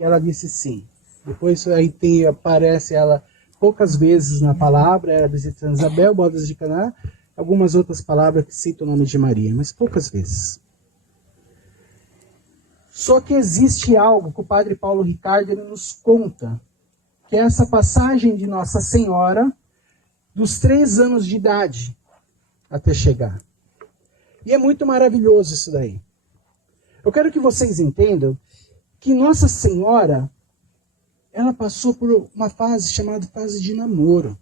E ela disse sim. Depois aí aparece ela poucas vezes na palavra, ela visitando Isabel, bodas de Caná, algumas outras palavras que citam o nome de Maria, mas poucas vezes. Só que existe algo que o padre Paulo Ricardo ele nos conta, que é essa passagem de Nossa Senhora dos 3 anos de idade até chegar. E é muito maravilhoso isso daí. Eu quero que vocês entendam que Nossa Senhora, ela passou por uma fase chamada fase de namoro.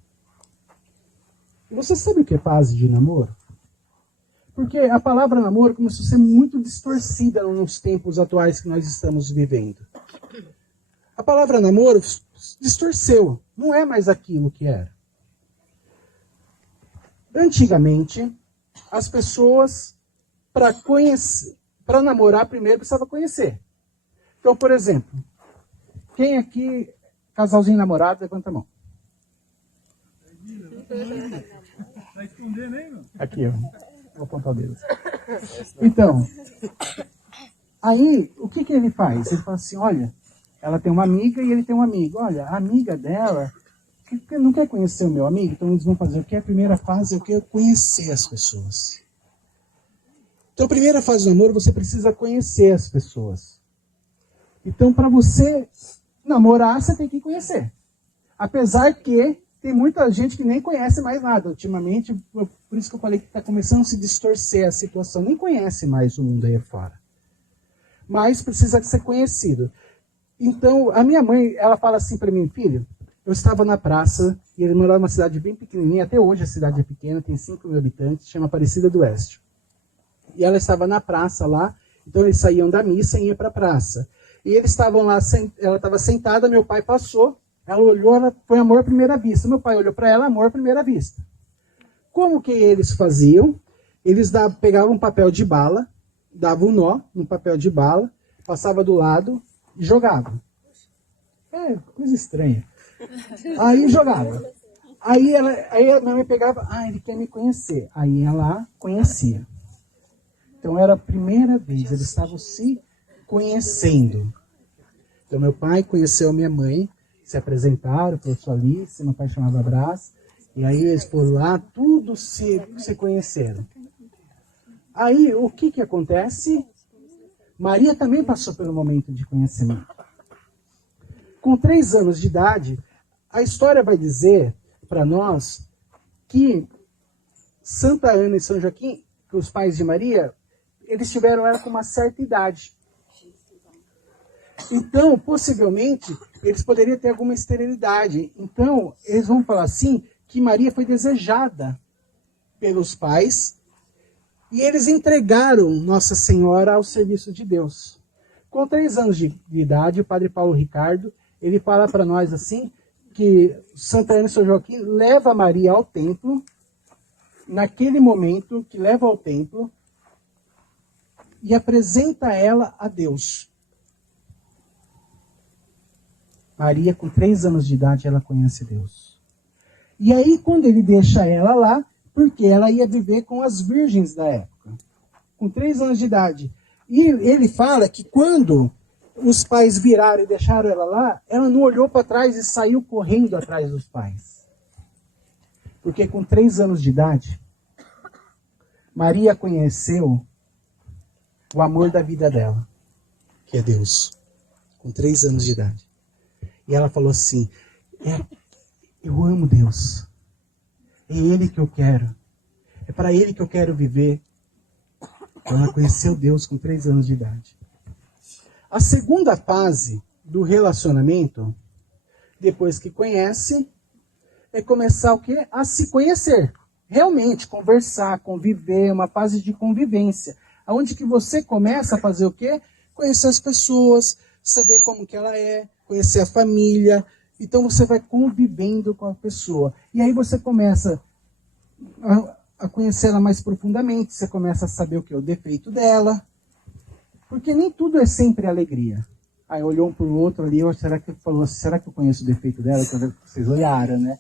E você sabe o que é fase de namoro? Porque a palavra namoro começou a ser muito distorcida nos tempos atuais que nós estamos vivendo. A palavra namoro distorceu, não é mais aquilo que era. Antigamente, as pessoas, para namorar, primeiro precisava conhecer. Então, por exemplo, quem aqui, casalzinho namorado, levanta a mão. Vai esconder mesmo? Aqui, ó. Vou apontar o dedo. Então, aí, o que ele faz? Ele fala assim, olha, ela tem uma amiga e ele tem um amigo. Olha, a amiga dela não quer conhecer o meu amigo, então eles vão fazer o que? A primeira fase é o que? Conhecer as pessoas. Então, a primeira fase do namoro, você precisa conhecer as pessoas. Então, para você namorar, você tem que conhecer. Apesar que tem muita gente que nem conhece mais nada. Ultimamente, por isso que eu falei que está começando a se distorcer a situação. Nem conhece mais o mundo aí fora. Mas precisa ser conhecido. Então, a minha mãe, ela fala assim para mim, filho, eu estava na praça, e ele morava numa cidade bem pequenininha, até hoje a cidade é pequena, tem 5 mil habitantes, chama Aparecida do Oeste. E ela estava na praça lá, então eles saíam da missa e iam para a praça. E eles estavam lá, ela estava sentada, meu pai passou, ela olhou, foi amor à primeira vista. Meu pai olhou para ela, amor à primeira vista. Como que eles faziam? Eles pegavam um papel de bala, davam um nó no papel de bala, passava do lado e jogavam. É, coisa estranha. Aí jogava. Aí a minha mãe pegava, ele quer me conhecer. Aí ela conhecia. Então era a primeira vez, eles estavam se conhecendo. Então meu pai conheceu a minha mãe, se apresentaram, falou, sou Alice, meu pai chamava Brás, e aí eles foram lá, tudo se conheceram. Aí o que acontece? Maria também passou pelo momento de conhecimento. Com 3 anos de idade, a história vai dizer para nós que Santa Ana e São Joaquim, que os pais de Maria, eles tiveram ela com uma certa idade. Então, possivelmente, eles poderiam ter alguma esterilidade. Então, eles vão falar assim, que Maria foi desejada pelos pais, e eles entregaram Nossa Senhora ao serviço de Deus. Com 3 anos de idade, o padre Paulo Ricardo, ele fala para nós assim, que Santa Ana e São Joaquim leva Maria ao templo, naquele momento que leva ao templo, e apresenta ela a Deus. Maria, com 3 anos de idade, ela conhece Deus. E aí, quando ele deixa ela lá, porque ela ia viver com as virgens da época, com 3 anos de idade. E ele fala que quando os pais viraram e deixaram ela lá, ela não olhou para trás e saiu correndo atrás dos pais. Porque com 3 anos de idade, Maria conheceu o amor da vida dela, que é Deus, com 3 anos de idade. E ela falou assim, eu amo Deus, é Ele que eu quero, é para Ele que eu quero viver. Ela conheceu Deus com 3 anos de idade. A segunda fase do relacionamento, depois que conhece, é começar o quê? A se conhecer. Realmente, conversar, conviver, uma fase de convivência. Onde que você começa a fazer o quê? Conhecer as pessoas, saber como que ela é, conhecer a família. Então você vai convivendo com a pessoa. E aí você começa a conhecer ela mais profundamente, você começa a saber o que é o defeito dela. Porque nem tudo é sempre alegria. Aí olhou um para o outro ali, será que eu conheço o defeito dela? Vocês olharam, né?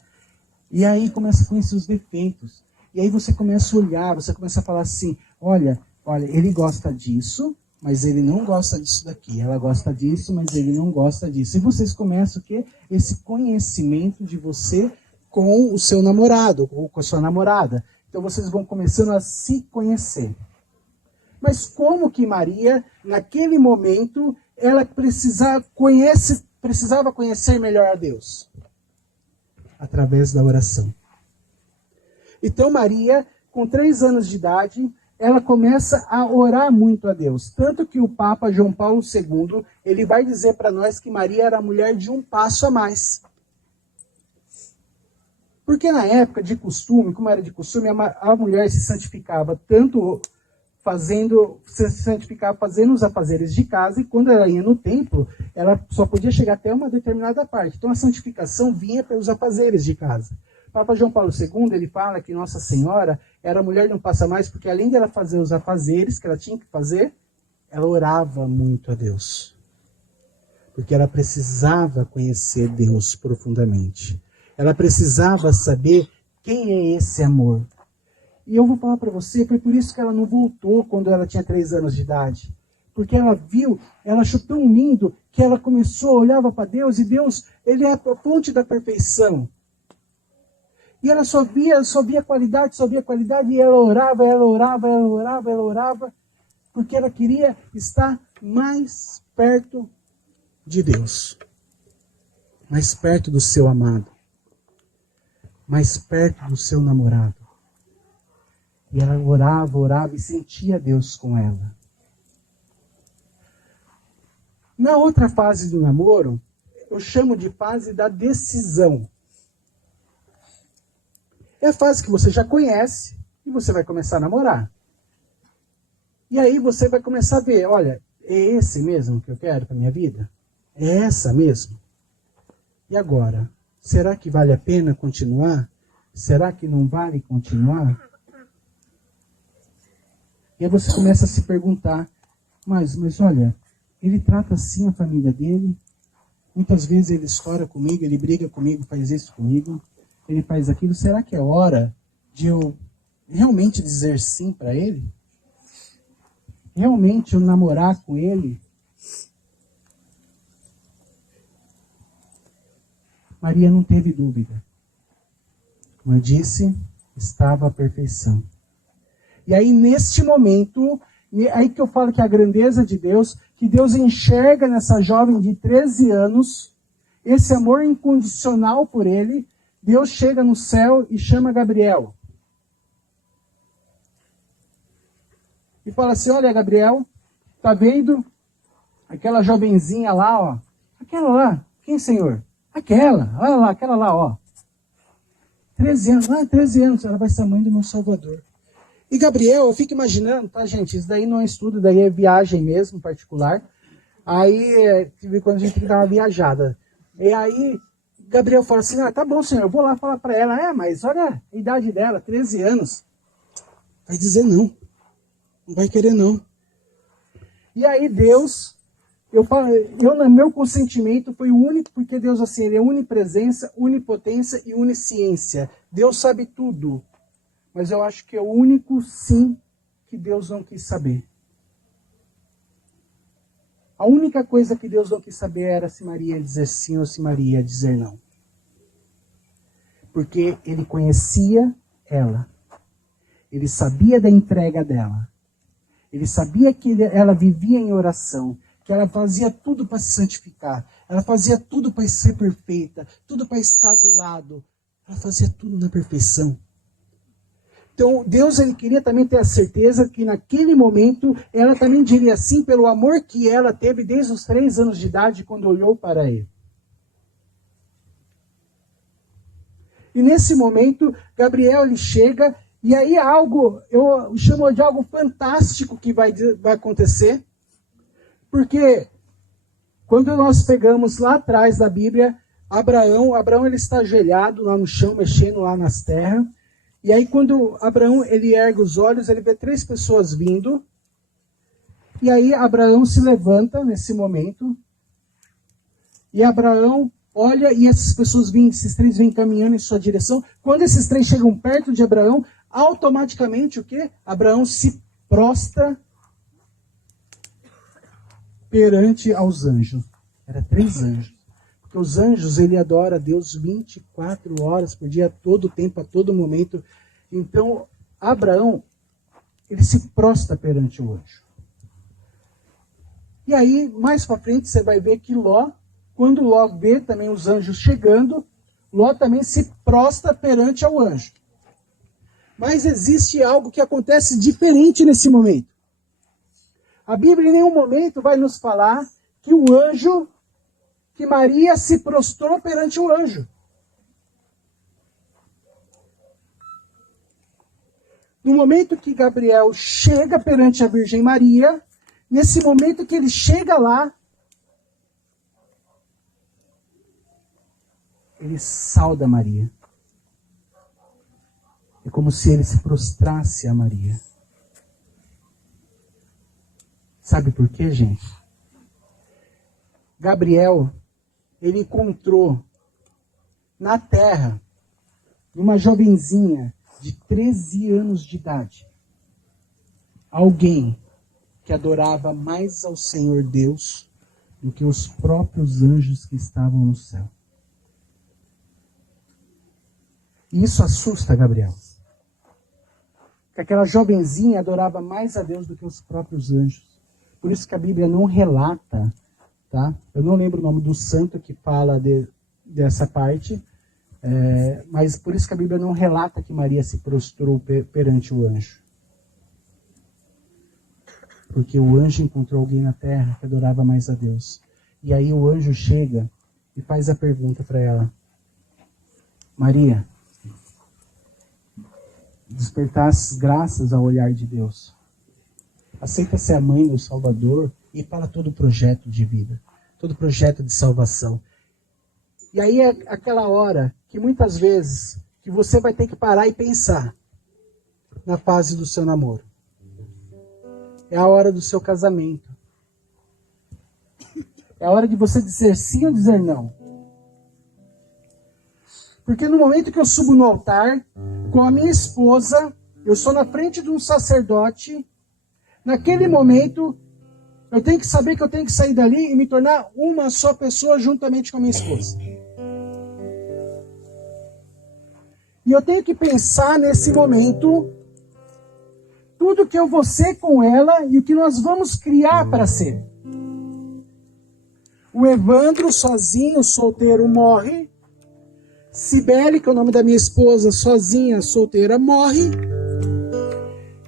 E aí começa a conhecer os defeitos. E aí você começa a olhar, você começa a falar assim, olha, ele gosta disso, mas ele não gosta disso daqui. Ela gosta disso, mas ele não gosta disso. E vocês começam o quê? Esse conhecimento de você com o seu namorado, ou com a sua namorada. Então vocês vão começando a se conhecer. Mas como que Maria, naquele momento, ela precisava conhecer melhor a Deus? Através da oração. Então Maria, com 3 anos de idade, ela começa a orar muito a Deus. Tanto que o Papa João Paulo II, ele vai dizer para nós que Maria era a mulher de um passo a mais. Porque na época de costume, como era de costume, a mulher se santificava tanto fazendo os afazeres de casa, e quando ela ia no templo, ela só podia chegar até uma determinada parte. Então a santificação vinha pelos afazeres de casa. O Papa João Paulo II, ele fala que Nossa Senhora era a mulher de um passo a mais, porque além de ela fazer os afazeres que ela tinha que fazer, ela orava muito a Deus. Porque ela precisava conhecer Deus profundamente. Ela precisava saber quem é esse amor. E eu vou falar para você, foi por isso que ela não voltou quando ela tinha 3 anos de idade. Porque ela viu, ela achou tão lindo, que ela começou, olhava para Deus, e Deus, ele é a fonte da perfeição. E ela só via qualidade, e ela orava, porque ela queria estar mais perto de Deus. Mais perto do seu amado. Mais perto do seu namorado. E ela orava e sentia Deus com ela. Na outra fase do namoro, eu chamo de fase da decisão. É a fase que você já conhece e você vai começar a namorar. E aí você vai começar a ver, olha, é esse mesmo que eu quero para minha vida? É essa mesmo? E agora? Será que vale a pena continuar? Será que não vale continuar? E aí você começa a se perguntar, mas olha, ele trata assim a família dele, muitas vezes ele estoura comigo, ele briga comigo, faz isso comigo, ele faz aquilo, será que é hora de eu realmente dizer sim para ele? Realmente eu namorar com ele? Maria não teve dúvida. Como eu disse, estava a perfeição. E aí, neste momento, aí que eu falo que a grandeza de Deus, que Deus enxerga nessa jovem de 13 anos, esse amor incondicional por ele, Deus chega no céu e chama Gabriel. E fala assim, olha Gabriel, tá vendo aquela jovenzinha lá, ó? Aquela lá, quem, Senhor? Aquela, olha lá, aquela lá, ó. 13 anos, 13 anos, ela vai ser a mãe do meu Salvador. E Gabriel, eu fico imaginando, tá gente, isso daí não é estudo, daí é viagem mesmo, particular. Aí, quando a gente dá uma viajada. E aí, Gabriel fala assim, tá bom, Senhor, eu vou lá falar para ela. Mas olha a idade dela, 13 anos. Vai dizer não. Não vai querer não. E aí Deus, no meu consentimento foi o único, porque Deus assim, ele é onipresença, onipotência e onisciência. Deus sabe tudo. Mas eu acho que é o único sim que Deus não quis saber. A única coisa que Deus não quis saber era se Maria ia dizer sim ou se Maria ia dizer não. Porque ele conhecia ela. Ele sabia da entrega dela. Ele sabia que ela vivia em oração. Que ela fazia tudo para se santificar. Ela fazia tudo para ser perfeita. Tudo para estar do lado. Ela fazia tudo na perfeição. Então, Deus ele queria também ter a certeza que naquele momento ela também diria sim pelo amor que ela teve desde os 3 anos de idade quando olhou para ele. E nesse momento, Gabriel ele chega e aí eu chamo de algo fantástico que vai acontecer. Porque quando nós pegamos lá atrás da Bíblia, Abraão ele está ajoelhado lá no chão, mexendo lá nas terras. E aí quando Abraão ele ergue os olhos, ele vê 3 pessoas vindo. E aí Abraão se levanta nesse momento. E Abraão olha e essas pessoas vêm, esses 3 vêm caminhando em sua direção. Quando esses 3 chegam perto de Abraão, automaticamente o quê? Abraão se prostra perante aos anjos. Era 3 anjos. Porque os anjos, ele adora a Deus 24 horas por dia, a todo tempo, a todo momento. Então, Abraão, ele se prostra perante o anjo. E aí, mais para frente, você vai ver que Ló, quando Ló vê também os anjos chegando, Ló também se prostra perante ao anjo. Mas existe algo que acontece diferente nesse momento. A Bíblia em nenhum momento vai nos falar que o anjo, que Maria se prostrou perante o anjo. No momento que Gabriel chega perante a Virgem Maria, nesse momento que ele chega lá, ele sauda Maria. É como se ele se prostrasse a Maria. Sabe por quê, gente? Gabriel, ele encontrou na terra uma jovenzinha de 13 anos de idade. Alguém que adorava mais ao Senhor Deus do que os próprios anjos que estavam no céu. E isso assusta Gabriel. Que aquela jovenzinha adorava mais a Deus do que os próprios anjos. Por isso que a Bíblia não relata, tá? Eu não lembro o nome do santo que fala dessa parte, mas por isso que a Bíblia não relata que Maria se prostrou perante o anjo. Porque o anjo encontrou alguém na terra que adorava mais a Deus. E aí o anjo chega e faz a pergunta para ela: Maria, despertar as graças ao olhar de Deus. Aceita ser a mãe do Salvador e para todo o projeto de vida, todo o projeto de salvação. E aí é aquela hora que muitas vezes que você vai ter que parar e pensar na fase do seu namoro. É a hora do seu casamento. É a hora de você dizer sim ou dizer não. Porque no momento que eu subo no altar, com a minha esposa, eu sou na frente de um sacerdote, naquele momento, eu tenho que saber que eu tenho que sair dali e me tornar uma só pessoa juntamente com a minha esposa. E eu tenho que pensar nesse momento tudo que eu vou ser com ela e o que nós vamos criar para ser. O Evandro, sozinho, solteiro, morre. Cibele, que é o nome da minha esposa, sozinha, solteira, morre.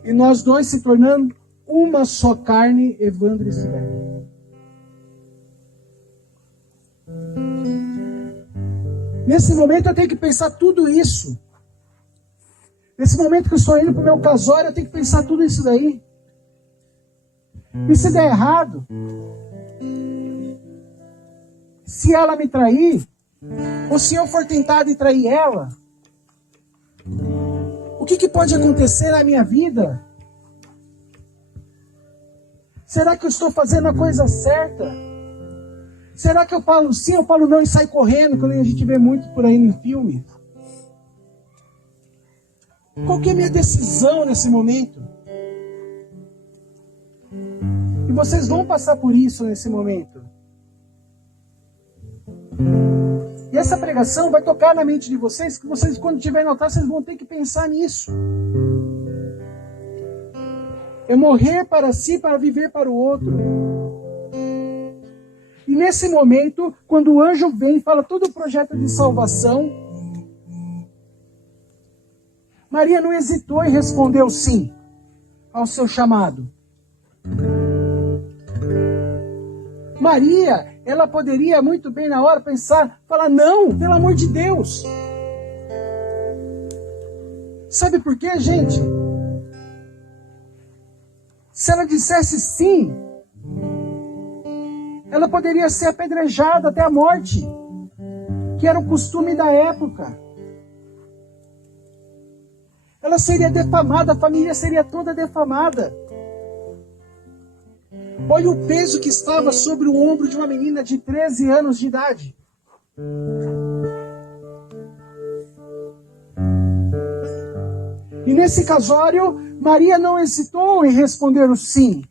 E nós dois se tornando uma só carne, Evandro e Cibele. Nesse momento eu tenho que pensar tudo isso. Nesse momento que eu estou indo para o meu casório, eu tenho que pensar tudo isso daí. E se der errado, se ela me trair, ou se eu for tentado em trair ela, o que pode acontecer na minha vida? Será que eu estou fazendo a coisa certa? Será que eu falo sim, eu falo não e saio correndo, quando a gente vê muito por aí no filme? Qual que é a minha decisão nesse momento? E vocês vão passar por isso nesse momento. E essa pregação vai tocar na mente de vocês, que vocês, quando estiverem no altar, vocês vão ter que pensar nisso. É morrer para si, para viver para o outro. E nesse momento, quando o anjo vem e fala todo o projeto de salvação, Maria não hesitou e respondeu sim ao seu chamado. Maria, ela poderia muito bem na hora pensar, falar não, pelo amor de Deus. Sabe por quê, gente? Se ela dissesse sim, ela poderia ser apedrejada até a morte, que era o costume da época. Ela seria defamada, a família seria toda defamada. Olha o peso que estava sobre o ombro de uma menina de 13 anos de idade. E nesse casório, Maria não hesitou em responder o sim.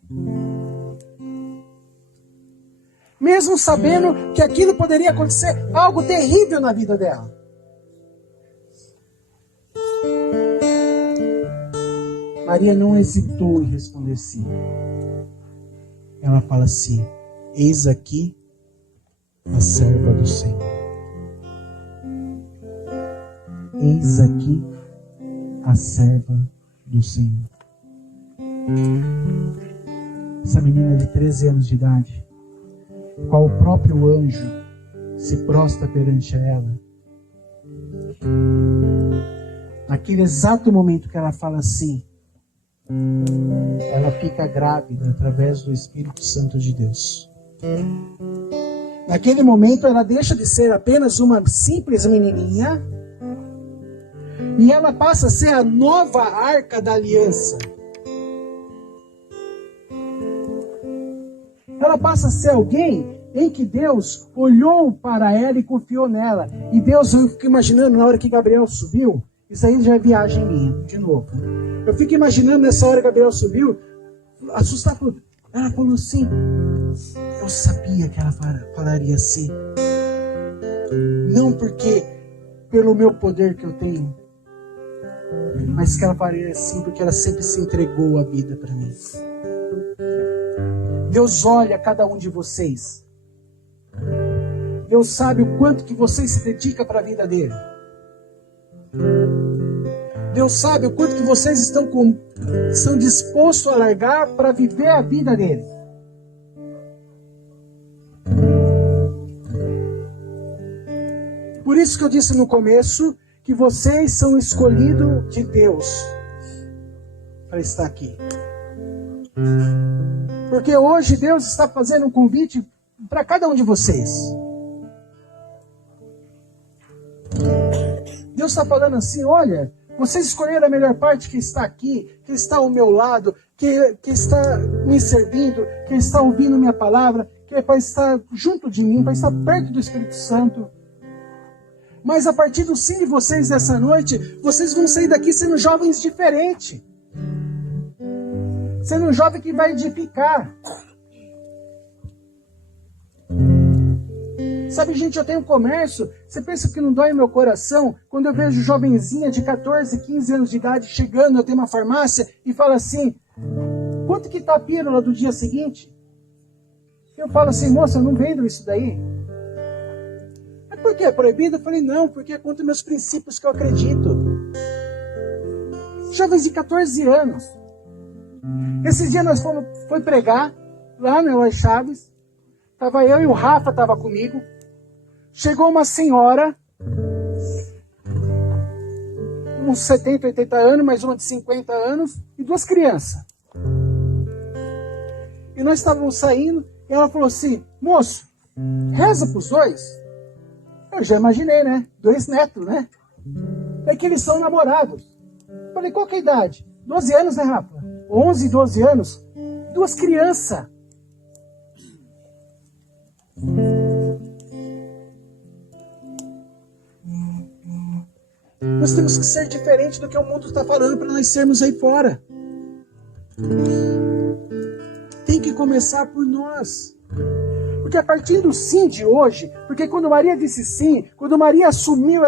mesmo sabendo que aquilo poderia acontecer algo terrível na vida dela. Maria não hesitou em responder sim. Ela fala assim: eis aqui a serva do Senhor. Eis aqui a serva do Senhor. Essa menina de 13 anos de idade, qual o próprio anjo se prostra perante ela, naquele exato momento que ela fala assim, ela fica grávida através do Espírito Santo de Deus. Naquele momento ela deixa de ser apenas uma simples menininha e ela passa a ser a nova arca da aliança. Ela passa a ser alguém em que Deus olhou para ela e confiou nela. E Deus, eu fico imaginando na hora que Gabriel subiu, isso aí já é viagem minha, de novo. Eu fico imaginando nessa hora que Gabriel subiu, assustado. Ela falou assim, eu sabia que ela falaria assim. Não porque pelo meu poder que eu tenho, mas que ela falaria assim porque ela sempre se entregou a vida para mim. Deus olha cada um de vocês. Deus sabe o quanto que vocês se dedicam para a vida dele. Deus sabe o quanto que vocês estão dispostos a largar para viver a vida dele. Por isso que eu disse no começo que vocês são escolhidos de Deus para estar aqui. Porque hoje Deus está fazendo um convite para cada um de vocês. Deus está falando assim, olha, vocês escolheram a melhor parte que está aqui, que está ao meu lado, que está me servindo, que está ouvindo minha palavra, que é para estar junto de mim, para estar perto do Espírito Santo. Mas a partir do sim de vocês nessa noite, vocês vão sair daqui sendo jovens diferentes. Sendo um jovem que vai edificar. Sabe, gente, eu tenho comércio. Você pensa que não dói meu coração quando eu vejo jovenzinha de 14, 15 anos de idade chegando, eu tenho uma farmácia e fala assim, quanto que tá a pílula do dia seguinte? Eu falo assim, moça, eu não vendo isso daí. Mas por que é proibido? Eu falei, não, porque é contra meus princípios que eu acredito. Jovens de 14 anos. Esse dia nós foi pregar lá no Eloy Chaves. Tava eu e o Rafa tava comigo. Chegou uma senhora, uns 70, 80 anos, mais uma de 50 anos, e duas crianças. E nós estávamos saindo, e ela falou assim, moço, reza pros dois. Eu já imaginei, né? 2 netos, né? É que eles são namorados. Falei, qual que é a idade? 12 anos, né, Rafa? 11, 12 anos, 2 crianças. Nós temos que ser diferente do que o mundo está falando para nós sermos aí fora. Tem que começar por nós. Porque a partir do sim de hoje, porque quando Maria disse sim, quando Maria assumiu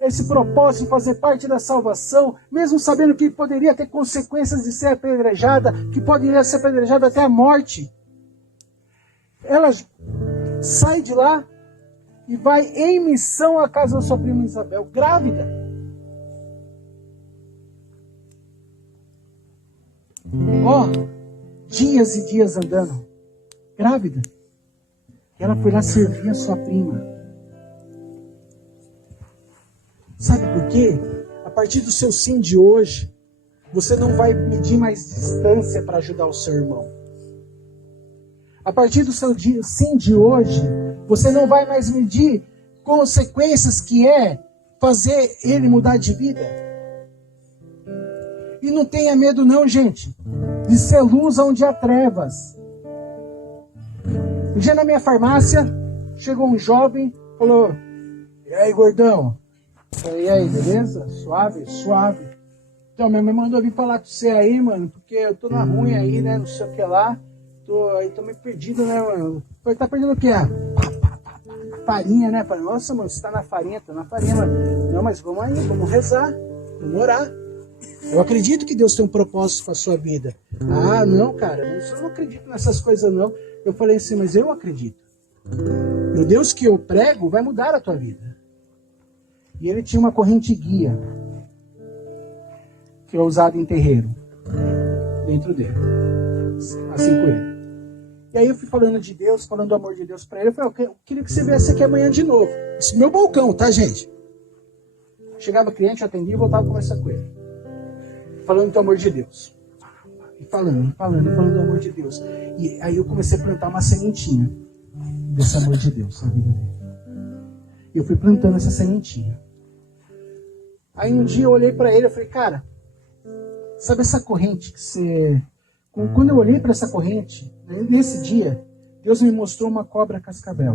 esse propósito de fazer parte da salvação, mesmo sabendo que poderia ter consequências de ser apedrejada, que poderia ser apedrejada até a morte, ela sai de lá e vai em missão à casa da sua prima Isabel, grávida. Dias e dias andando, grávida. E ela foi lá servir a sua prima. Sabe por quê? A partir do seu sim de hoje, você não vai medir mais distância para ajudar o seu irmão. A partir do seu sim de hoje, você não vai mais medir consequências que é fazer ele mudar de vida. E não tenha medo não, gente, de ser luz onde há trevas. Um dia na minha farmácia, chegou um jovem, falou, e aí, gordão? E aí, beleza? Suave? Suave. Então, minha mãe mandou vir falar com você aí, mano, porque eu tô na ruim aí, né, não sei o que lá. Tô meio perdido, né, mano? Falei, tá perdendo o quê? Farinha, né? Falei, nossa, mano, você tá na farinha? Tô na farinha, mano. Não, mas vamos aí, vamos rezar, vamos orar. Eu acredito que Deus tem um propósito para a sua vida. Ah, não, cara, eu não acredito nessas coisas, não. Eu falei assim, mas eu acredito. O Deus que eu prego vai mudar a tua vida. E ele tinha uma corrente guia, que é usada em terreiro, dentro dele, assim com ele. E aí eu fui falando de Deus, falando do amor de Deus para ele. Eu falei, eu queria que você viesse aqui amanhã de novo. Esse é meu balcão, tá, gente? Chegava cliente, eu atendia e voltava a conversar com ele. Falando do amor de Deus. E falando do amor de Deus. E aí eu comecei a plantar uma sementinha desse amor de Deus na vida dele. E eu fui plantando essa sementinha. Aí um dia eu olhei para ele e falei, cara, sabe essa corrente que você... Quando eu olhei para essa corrente, nesse dia, Deus me mostrou uma cobra cascavel.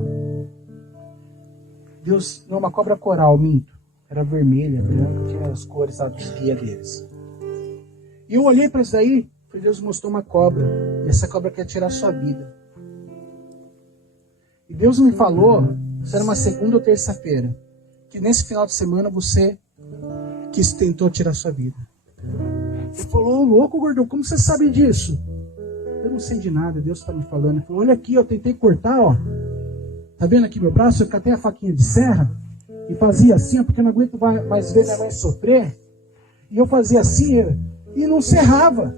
Não, uma cobra coral, minto. Era vermelha, branca, tinha as cores lá dos guias deles. E eu olhei para isso daí, e Deus mostrou uma cobra. E essa cobra quer tirar a sua vida. E Deus me falou, isso era uma segunda ou terça-feira, que nesse final de semana você tentou tirar a sua vida. Ele falou, ô louco, gordão, como você sabe disso? Eu não sei de nada, Deus está me falando. Ele falou, olha aqui, eu tentei cortar, ó. Tá vendo aqui meu braço? Eu catei a faquinha de serra e fazia assim, porque eu não aguento mais ver minha mãe sofrer. E eu fazia assim e não serrava.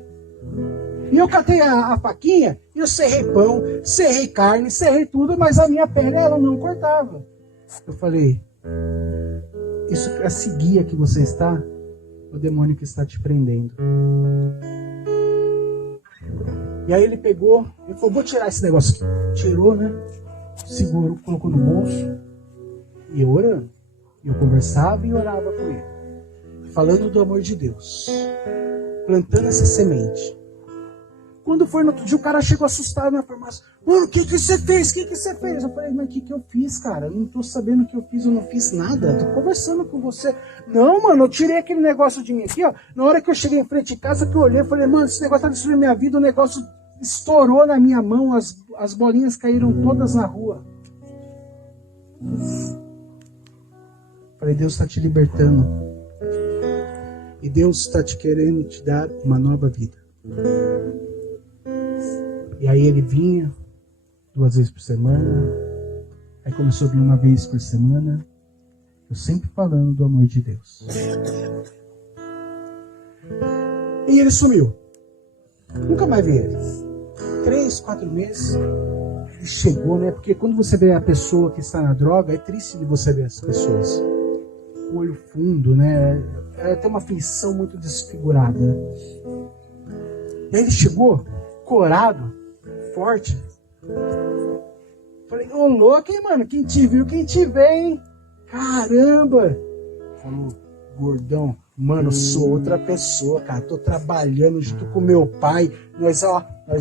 E eu catei a faquinha e eu serrei pão, serrei carne, serrei tudo, mas a minha perna ela não cortava. Eu falei, esse guia que você está, o demônio que está te prendendo. E aí ele pegou, ele falou, vou tirar esse negócio aqui. Tirou, né? Segurou, colocou no bolso. E eu orando. Eu conversava e orava com ele. Falando do amor de Deus. Plantando essa semente. Quando foi no outro dia, o cara chegou assustado na farmácia. Mano, o que você fez? O que você fez? Eu falei, mas o que eu fiz, cara? Eu não tô sabendo o que eu fiz, eu não fiz nada. Tô conversando com você. Não, mano, eu tirei aquele negócio de mim aqui, ó. Na hora que eu cheguei em frente de casa, que eu olhei, eu falei, mano, esse negócio tá destruindo minha vida, o negócio estourou na minha mão, as bolinhas caíram todas na rua. Falei, Deus está te libertando. E Deus está te querendo te dar uma nova vida. E aí ele vinha 2 vezes por semana. Aí começou a vir 1 vez por semana. Eu sempre falando do amor de Deus. E ele sumiu. Nunca mais vi ele. 3, 4 meses. Ele chegou, né? Porque quando você vê a pessoa que está na droga, é triste de você ver as pessoas. O olho fundo, né? Ela tem uma feição muito desfigurada. E aí ele chegou, corado, forte. Falei, ô louco, hein, mano? Quem te viu, quem te vê, hein? Caramba! Falou, gordão, mano, sou outra pessoa, cara. Tô trabalhando junto com meu pai. Nós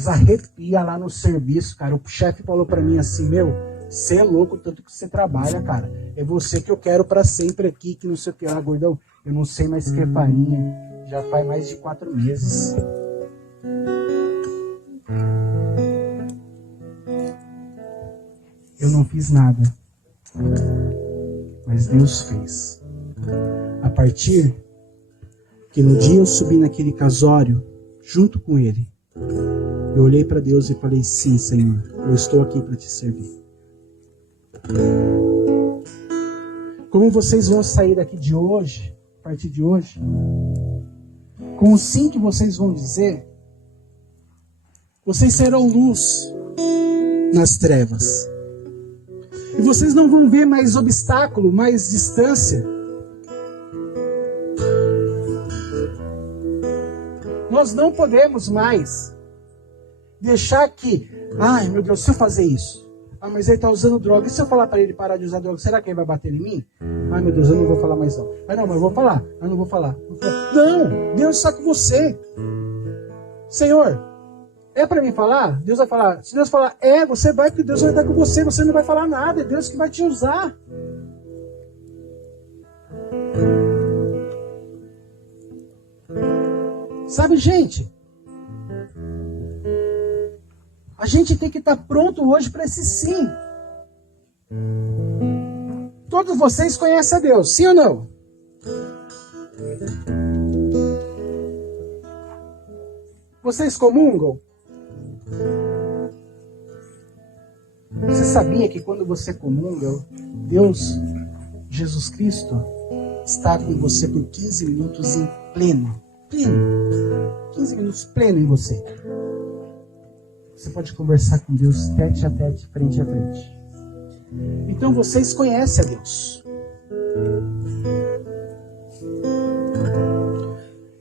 arrepia lá no serviço, cara. O chefe falou pra mim assim, meu, você é louco tanto que você trabalha, cara. É você que eu quero pra sempre aqui, que não sei o que lá, gordão. Eu não sei mais que é farinha. Já faz mais de 4 meses. Eu não fiz nada. Mas Deus fez. A partir que no dia eu subi naquele casório, junto com ele, eu olhei para Deus e falei, sim, Senhor, eu estou aqui para te servir. Como vocês vão sair daqui de hoje, a partir de hoje, com o sim que vocês vão dizer, vocês serão luz nas trevas. E vocês não vão ver mais obstáculo, mais distância. Nós não podemos mais deixar que, ai meu Deus, se eu fazer isso, mas ele está usando droga, e se eu falar para ele parar de usar droga, será que ele vai bater em mim? Ai meu Deus, eu não vou falar mais não. Não, mas eu vou falar, eu não vou falar. Não, Deus está com você. Senhor, é para mim falar? Deus vai falar. Se Deus falar, você vai, porque Deus vai estar com você. Você não vai falar nada. É Deus que vai te usar. Sabe, gente? A gente tem que estar pronto hoje para esse sim. Todos vocês conhecem a Deus, sim ou não? Vocês comungam? Você sabia que quando você comunga, Deus, Jesus Cristo, está com você por 15 minutos em pleno. 15 minutos pleno em você. Você pode conversar com Deus tete a tete, frente a frente. Então vocês conhecem a Deus.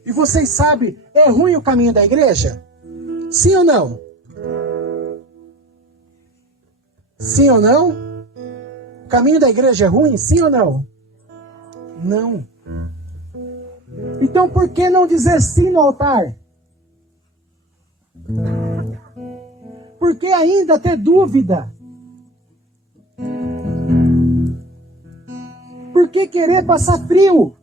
E vocês sabem, é ruim o caminho da igreja? Sim ou não? Sim ou não? O caminho da igreja é ruim? Sim ou não? Não. Então por que não dizer sim no altar? Por que ainda ter dúvida? Por que querer passar frio?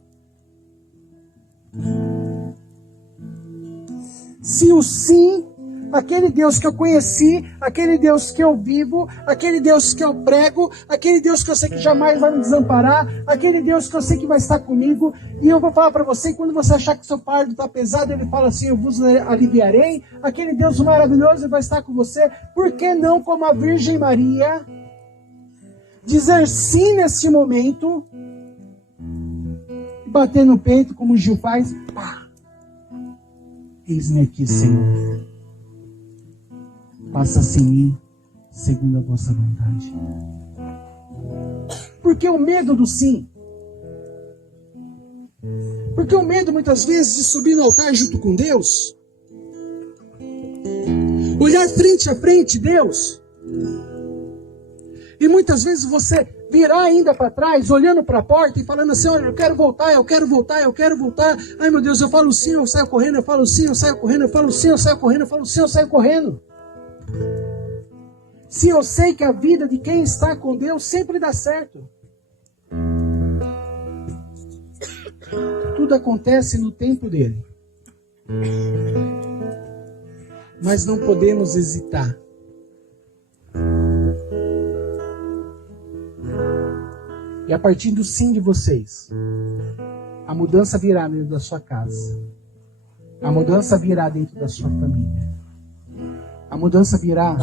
Se o sim, aquele Deus que eu conheci, aquele Deus que eu vivo, aquele Deus que eu prego, aquele Deus que eu sei que jamais vai me desamparar, aquele Deus que eu sei que vai estar comigo, e eu vou falar para você, quando você achar que seu fardo está pesado, ele fala assim, eu vos aliviarei, aquele Deus maravilhoso vai estar com você, por que não, como a Virgem Maria, dizer sim neste momento, bater no peito, como o Gil faz, pá! Eis-me aqui, Senhor. Faça-se em mim, segundo a vossa vontade. Porque o medo do sim? Porque o medo, muitas vezes, de subir no altar junto com Deus, olhar frente a frente, Deus, e muitas vezes você virar ainda para trás, olhando para a porta e falando assim, olha, eu quero voltar, eu quero voltar, eu quero voltar. Ai meu Deus, eu falo sim, eu saio correndo, eu falo sim, eu saio correndo, eu falo sim, eu saio correndo, eu falo sim, eu saio correndo. Se eu sei que a vida de quem está com Deus sempre dá certo. Tudo acontece no tempo dele. Mas não podemos hesitar. E a partir do sim de vocês, a mudança virá dentro da sua casa. A mudança virá dentro da sua família. A mudança virá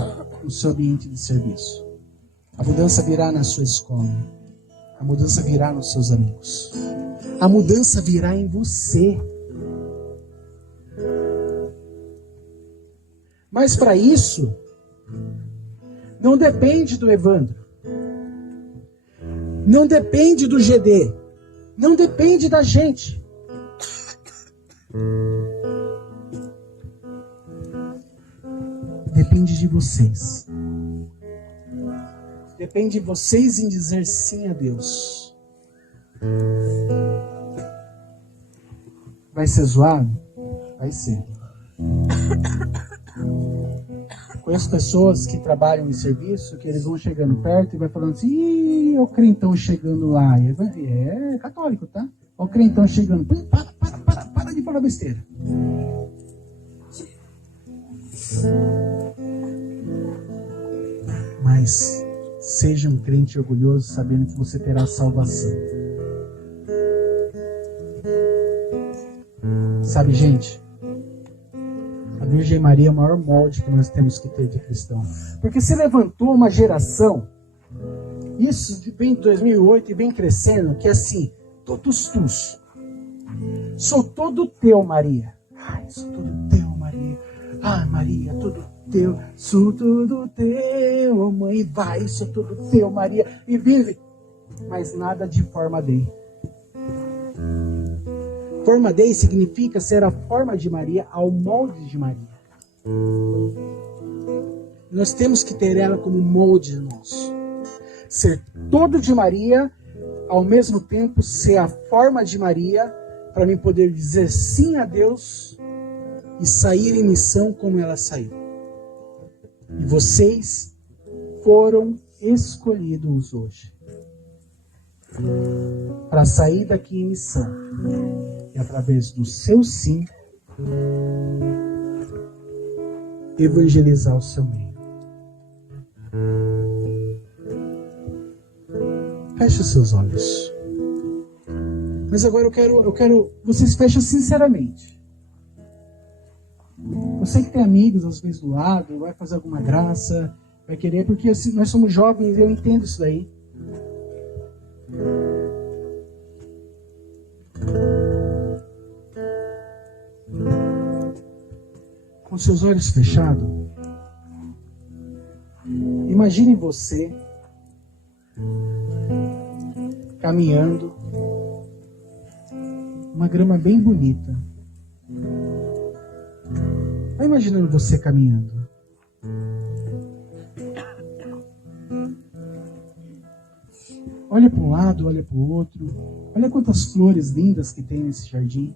no seu ambiente de serviço. A mudança virá na sua escola. A mudança virá nos seus amigos. A mudança virá em você. Mas para isso, não depende do Evandro. Não depende do GD. Não depende da gente. Depende de vocês. Depende de vocês em dizer sim a Deus. Vai ser zoado? Vai ser. Conheço pessoas que trabalham em serviço, que eles vão chegando perto e vai falando assim, ih, o crentão chegando lá. É católico, tá? O crentão chegando. Para de falar besteira. Mas seja um crente orgulhoso, sabendo que você terá salvação. Sabe, gente? A Virgem Maria é o maior molde que nós temos que ter de cristão. Porque se levantou uma geração, isso vem de 2008 e vem crescendo, que é assim, todos tus. Sou todo teu, Maria. Ai, sou todo teu, Maria. Ai, Maria, todo teu. Sou todo teu, mãe, vai, sou todo teu, Maria. E vive. Mas nada de forma Dei. Forma Dei significa ser a forma de Maria ao molde de Maria. Nós temos que ter ela como molde nosso. Ser todo de Maria, ao mesmo tempo ser a forma de Maria, para mim poder dizer sim a Deus e sair em missão como ela saiu. E vocês foram escolhidos hoje para sair daqui em missão. E através do seu sim, evangelizar o seu meio. Feche os seus olhos. Mas agora eu quero vocês fechem sinceramente. Você que tem amigos às vezes do lado, vai fazer alguma graça, vai querer, porque assim, nós somos jovens e eu entendo isso daí. Com seus olhos fechados, imagine você caminhando uma grama bem bonita. Vai imaginando você caminhando. Olha para um lado, olha para o outro. Olha quantas flores lindas que tem nesse jardim.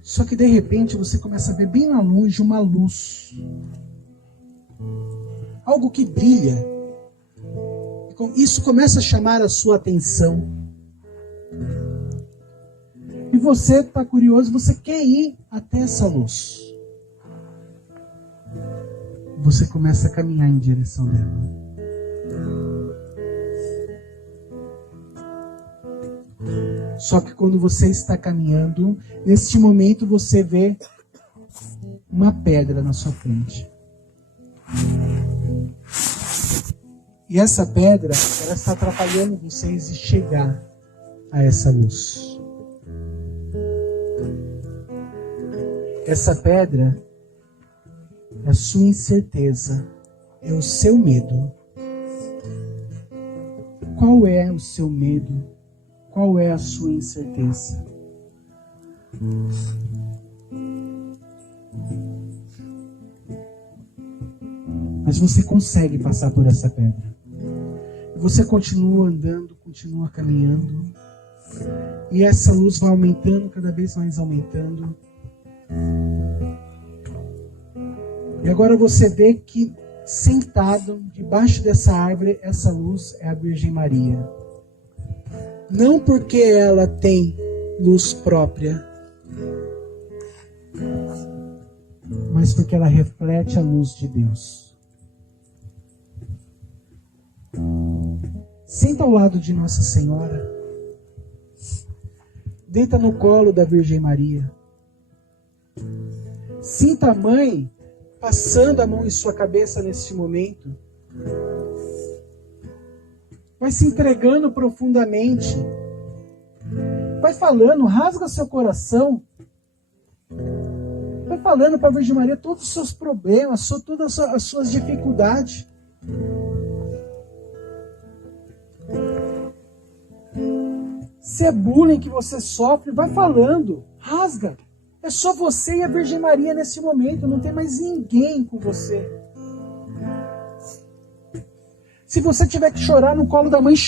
Só que de repente você começa a ver bem lá longe uma luz. Algo que brilha. Isso começa a chamar a sua atenção. E você está curioso, você quer ir até essa luz. Você começa a caminhar em direção dela. Só que quando você está caminhando, neste momento você vê uma pedra na sua frente. E essa pedra, ela está atrapalhando vocês de chegar a essa luz. Essa pedra é a sua incerteza, é o seu medo. Qual é o seu medo? Qual é a sua incerteza? Mas você consegue passar por essa pedra. Você continua andando, continua caminhando. E essa luz vai aumentando, cada vez mais aumentando. E agora você vê que sentado debaixo dessa árvore, essa luz é a Virgem Maria. Não porque ela tem luz própria, mas porque ela reflete a luz de Deus. Senta ao lado de Nossa Senhora. Deita no colo da Virgem Maria. Sinta a mãe passando a mão em sua cabeça neste momento. Vai se entregando profundamente. Vai falando, rasga seu coração. Vai falando para a Virgem Maria todos os seus problemas, todas as suas dificuldades. Se é bullying que você sofre, vai falando, rasga. É só você e a Virgem Maria nesse momento, não tem mais ninguém com você. Se você tiver que chorar no colo da mãe,